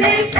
Lele